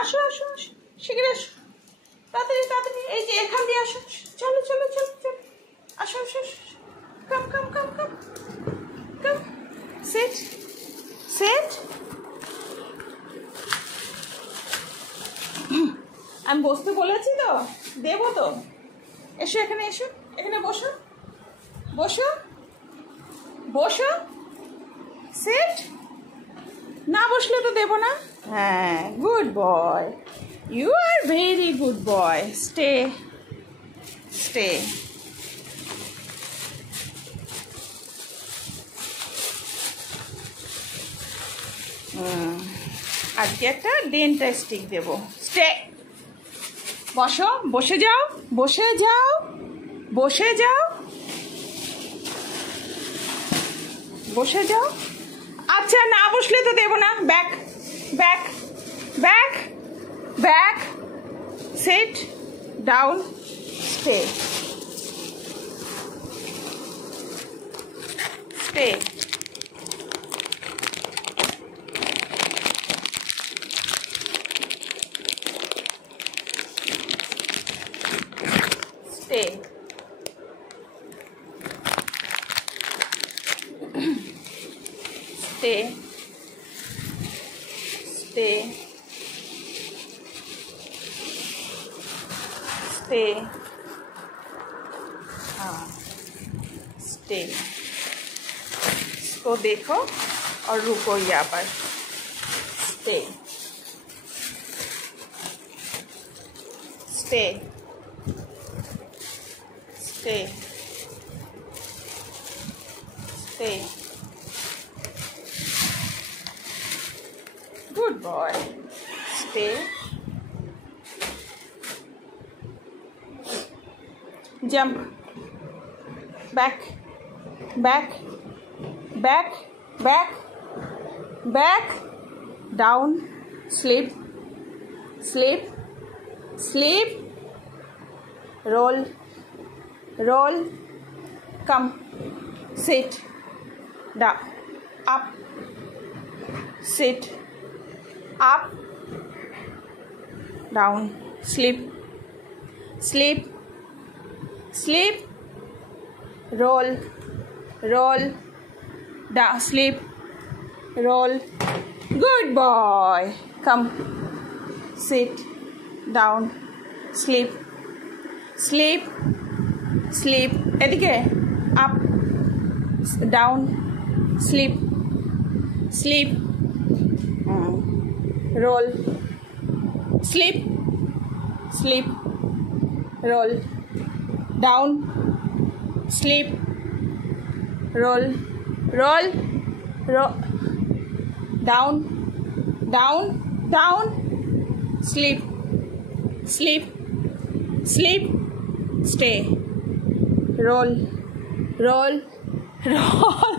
আসো আসো আসো, শিগগির আসো, তাড়াতাড়ি তাড়াতাড়ি, এই যে এখান দিয়ে আসো, চলো চলো চলো চলো, আসো আসো, কাম কাম কাম কাম কাম, সিট সিট। আমি বসতে বলেছি তো, দেবো তো। এসো এখানে, এসো এখানে, বসো বসো বসো, সিট। না বসলে তো দেবো না। হ্যাঁ, good boy, you are very good boy, stay stay. আজকে একটা ডেন্টাস্টিক দেবো, স্টে। বসো, বসে যাও বসে যাও বসে যাও বসে যাও। আচ্ছা, না বসলে তো দেবো না। Back back back back, sit down, stay stay. Stay. Stay. Stay. Stay. हाँ, stay. इसको देखो और रुको यहाँ पर। Stay. Stay. Stay. Stay. Good boy. Stay. Jump. Back. Back. Back. Back. Back. Down. Sleep. Sleep. Sleep. Roll. Roll, come, sit, down, up, sit, up, down, sleep, sleep, sleep, roll, roll, down, sleep, roll. Good boy. Come, sit, down, sleep, sleep, sleep. এদিকে, up, down, sleep, sleep, roll, sleep, sleep, roll, down, sleep, roll, roll, roll, down, down, down, sleep, sleep, sleep, stay, roll, roll, roll.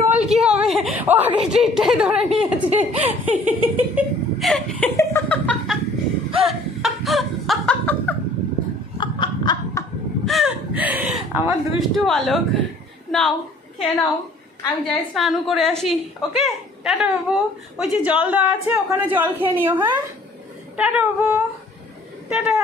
Roll কি হবে, ও আগে ট্রিটটাই ধরে নিয়েছে। আমার দুষ্টু বালক। নাও, খেয়ে নাও, আমি যাই স্নান করে আসি। ওকে, টাটা বাবু। ওই যে জল দেওয়া আছে, ওখানে জল খেয়ে নিও। হ্যাঁ, টাটা বাবু, টাটা।